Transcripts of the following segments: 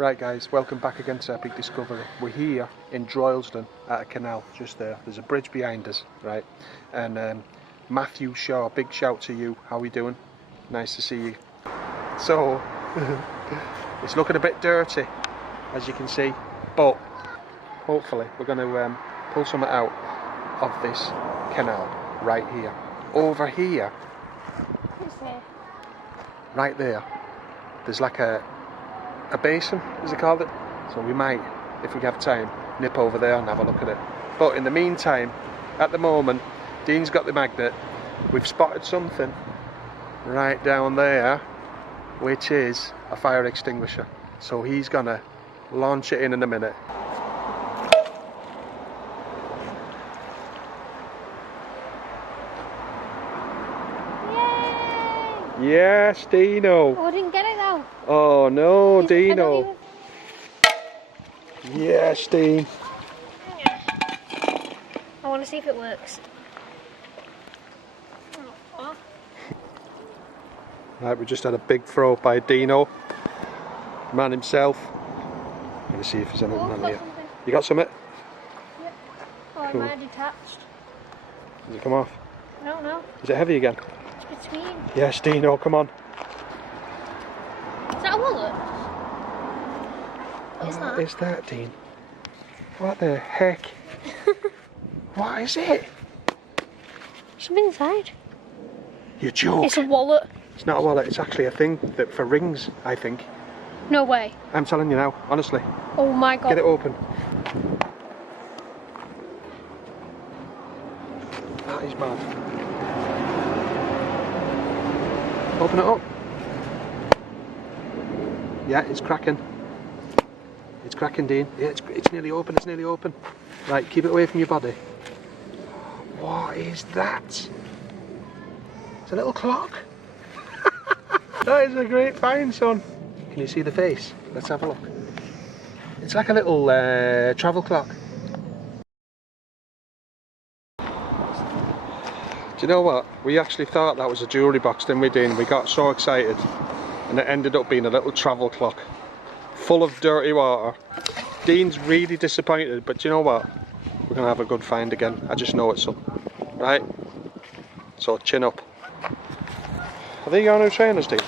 Right guys, welcome back again to Epic Discovery. We're here in Droylsden at a canal just there. There's a bridge behind us, right? And Matthew Shaw, big shout to you. How are we doing? Nice to see you. So, it's looking a bit dirty, as you can see, but hopefully we're going to pull something out of this canal right here. Over here, right there, there's like a basin, as they call it. So we might, if we have time, nip over there and have a look at it. But in the meantime, at the moment, Dean's got the magnet. We've spotted something right down there, which is a fire extinguisher. So he's gonna launch it in a minute. Yay! Yes, Dino. Oh, I didn't get it though. Oh no, Dino. Yes, Dean. I want to see if it works. Right, we just had a big throw by Dino, man himself. I'm going to see if there's anything on here. Something. You got something? Yep. Oh, Cool. it might have detached. Does it come off? I don't know. Is it heavy again? It's between. Yes, Dino, come on. Is that a wallet? What is that? What is that, Dean? What the heck? What is it? Something inside. You're joking. It's a wallet. It's not a wallet, it's actually a thing that for rings, I think. No way. I'm telling you now, honestly. Oh my god. Get it open. That is mad. Open it up. Yeah, it's cracking. It's cracking, Dean. Yeah, it's nearly open, it's nearly open. Right, keep it away from your body. What is that? It's a little clock. That is a great find, son. Can you see the face? Let's have a look. It's like a little travel clock. Do you know what? We actually thought that was a jewellery box, didn't we, Dean? We got so excited and it ended up being a little travel clock full of dirty water. Dean's really disappointed, but do you know what? We're going to have a good find again. I just know it's up. Right? So chin up. Are they your new trainers, Dean?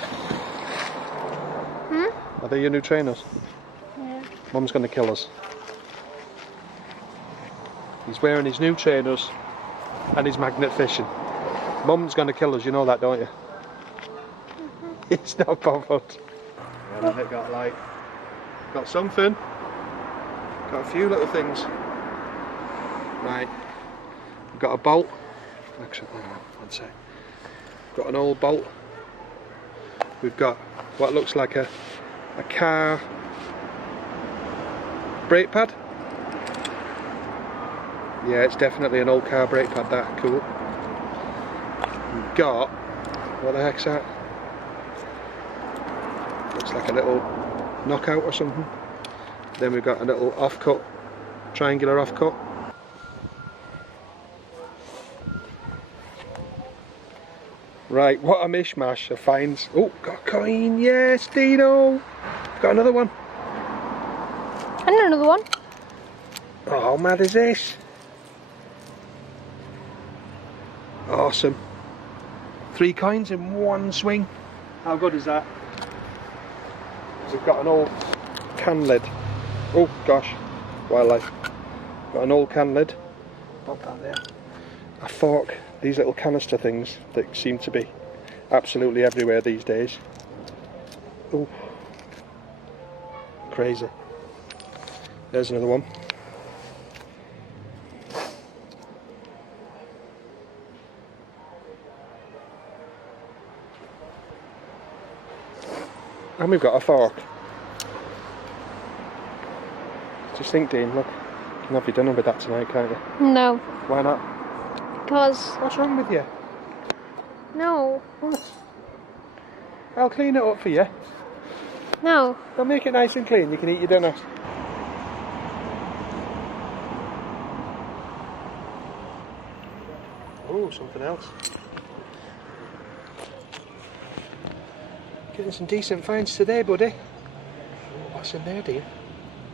Are they your new trainers? Yeah. Mum's going to kill us. He's wearing his new trainers and his magnet fishing. Mum's going to kill us, you know that, don't you? He's not bothered. What have it got like? Got something. Got a few little things. Right. We've got a bolt. Actually, hang on, one sec. Got an old bolt. We've got what looks like a car brake pad. Yeah, it's definitely an old car brake pad, that. Cool. We've got, what the heck's that? Looks like a little knockout or something. Then we've got a little offcut, triangular offcut. Right, what a mishmash of finds. Oh, got a coin, yes, Dino! Got another one. And another one. Oh, how mad is this? Awesome. 3 coins in one swing. How good is that? We've got an old can lid. Oh gosh, wildlife. Got an old can lid. Pop that there. A fork. These little canister things that seem to be absolutely everywhere these days. Oh, crazy. There's another one. And we've got a fork. Just think, Dean, look, you can have your dinner with that tonight, can't you? No. Why not? Because. What's wrong with you? No. What? I'll clean it up for you. No. I'll make it nice and clean, you can eat your dinner. Oh, something else. Getting some decent finds today, buddy. What's in there, Dean?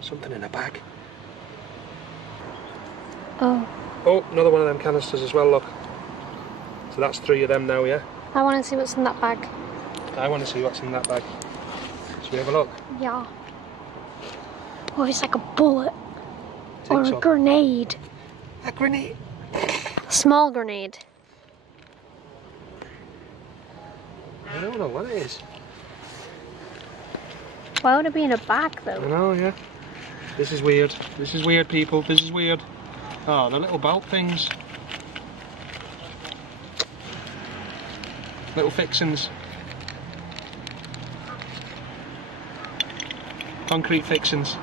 Something in a bag. Oh. Oh, another one of them canisters as well, look. So that's 3 of them now, yeah? I want to see what's in that bag. I want to see what's in that bag. Should we have a look? Yeah. Oh, it's like a bullet. Think Or so? a grenade. A grenade? A small grenade. I don't know what it is. Why would it be in a bag, I though? know, yeah. This is weird. This is weird, people. This is weird. Oh, the little belt things. Little fixings. Concrete fixings.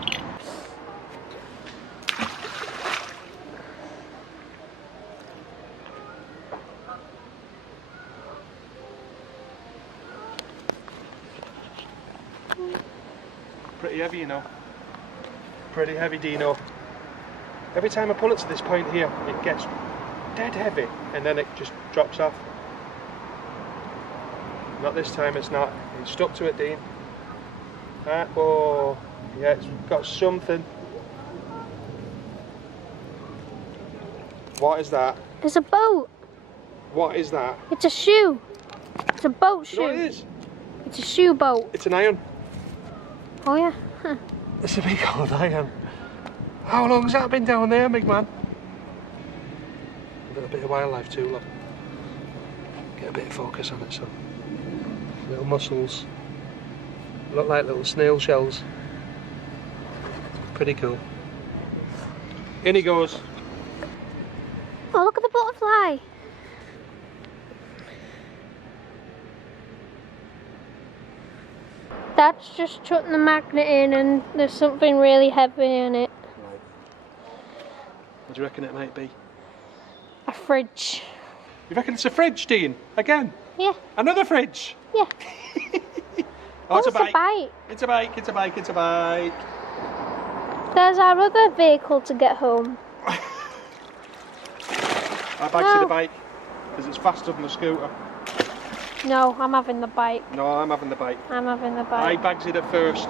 Pretty heavy, you know. Pretty heavy, Dino. Every time I pull it to this point here, it gets dead heavy and then it just drops off. Not this time, it's not. It's stuck to it, Dean. Oh, yeah, it's got something. What is that? It's a boat. What is that? It's a shoe. It's a boat shoe. You know what it is? It's a shoe boat. It's an iron. Oh, yeah? Huh. It's a big old iron. How long's that been down there, big man? A little bit of wildlife too, look. Get a bit of focus on it, son. Little mussels. Look like little snail shells. Pretty cool. In he goes. Oh, look at the butterfly. Dad's just chucked the magnet in and there's something really heavy in it. Right. What do you reckon it might be? A fridge. You reckon it's a fridge, Dean? Again? Yeah. Another fridge? Yeah. Oh, it's a it's bike. a bike. It's a bike, it's a bike, it's a bike. There's our other vehicle to get home. I bags the bike because it's faster than the scooter. No, I'm having the bike. No, I'm having the bike. I'm having the I bike. bags it at first.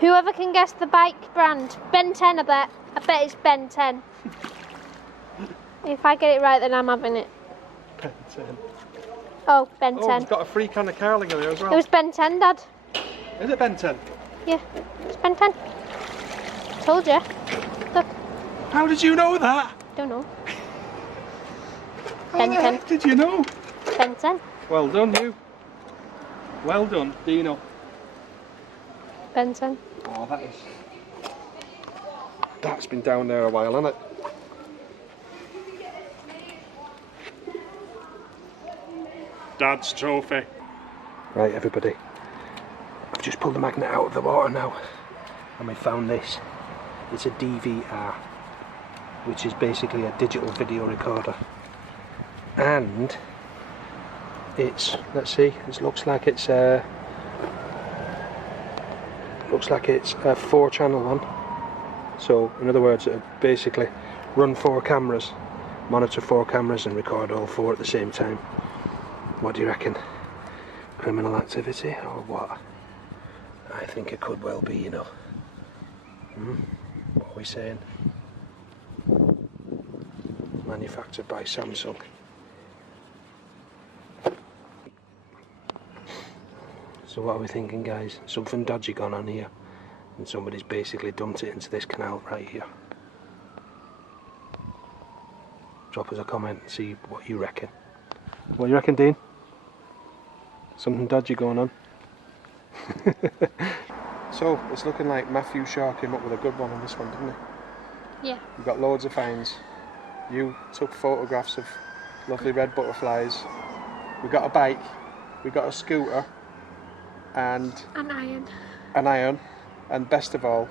Whoever can guess the bike brand, Ben 10 I bet. I bet it's Ben 10. If I get it right, then I'm having it. Ben 10. Oh, Ben Oh, 10. it's got a free can of Carling in there as well. It was Ben 10, Dad. Is it Ben 10? Yeah, it's Ben 10. Told you. Look, How did you know that? don't know. How Ben the 10. heck did you know? Ben 10. Well done, you. Well done, Dino. Ben 10. Oh, that is... That's been down there a while, hasn't it? Dad's trophy. Right, everybody. I've just pulled the magnet out of the water now. And we found this. It's a DVR, which is basically a digital video recorder. And it's, let's see, it looks like it's a 4-channel one. So in other words, it basically run 4 cameras, monitor 4 cameras and record all 4 at the same time. What do you reckon? Criminal activity or what? I think it could well be, you know. What are we saying? Manufactured by Samsung. So what are we thinking, guys? Something dodgy gone on here, and somebody's basically dumped it into this canal right here. Drop us a comment and see what you reckon. What do you reckon, Dean? Something dodgy going on? So, it's looking like Matthew Shaw came up with a good one on this one, didn't he? Yeah. We got loads of finds. You took photographs of lovely red butterflies. We got a bike. We got a scooter. And An iron. an iron. And best of all,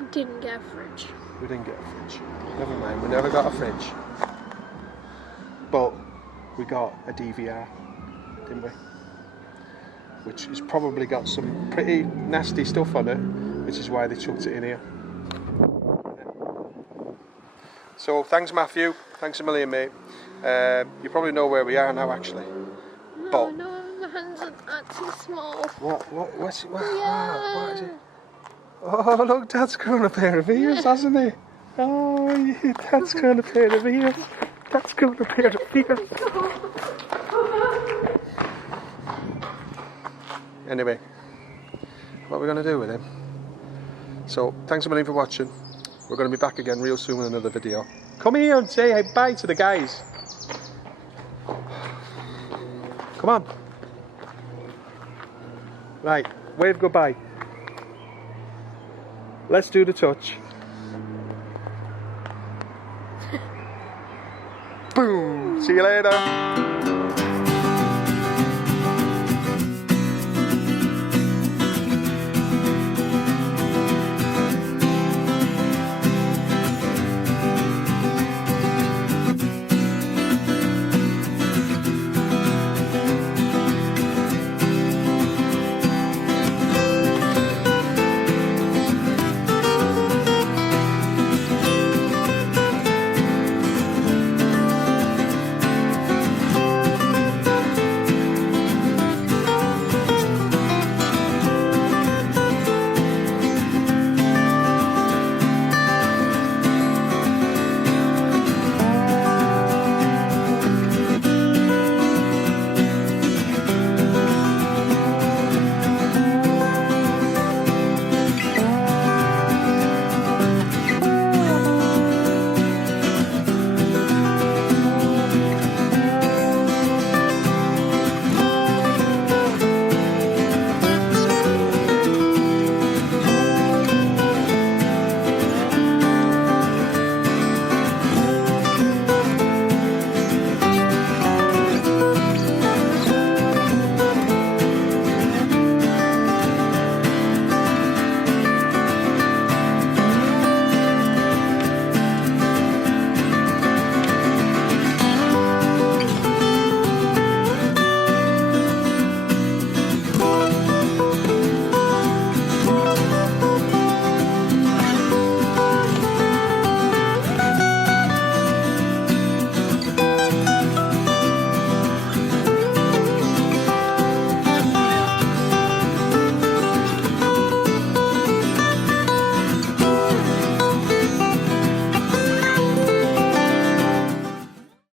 We didn't get a fridge. we didn't get a fridge. Never mind, we never got a fridge. But we got a DVR, didn't we? Which has probably got some pretty nasty stuff on it, which is why they chucked it in here. So thanks, Matthew. Thanks a million, mate. You probably know where we are now, actually. No, But no, my hands are too small. What's it? What is it? Oh, look, Dad's grown a pair of ears, hasn't he? Oh, yeah, Dad's grown a pair of ears. Dad's grown a pair of ears. Anyway, what we're going to do with him. So, thanks a million for watching. We're going to be back again real soon with another video. Come here and say bye to the guys. Come on. Right, wave goodbye. Let's do the touch. Boom! See you later.